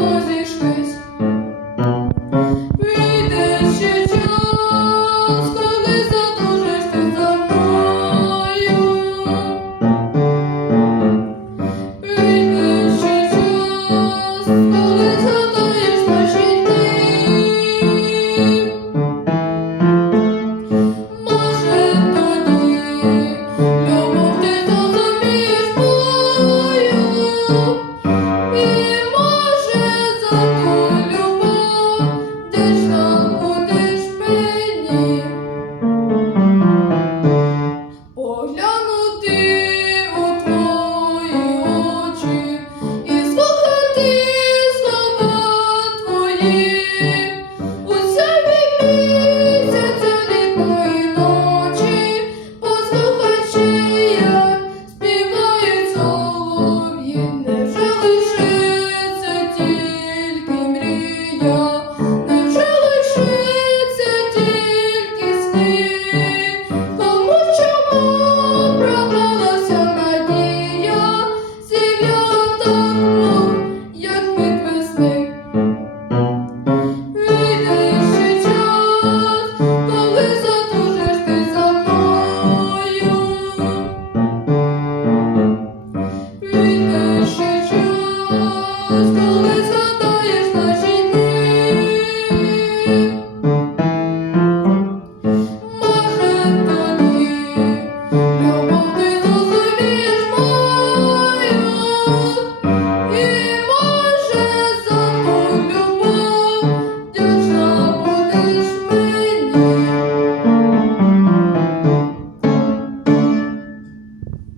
more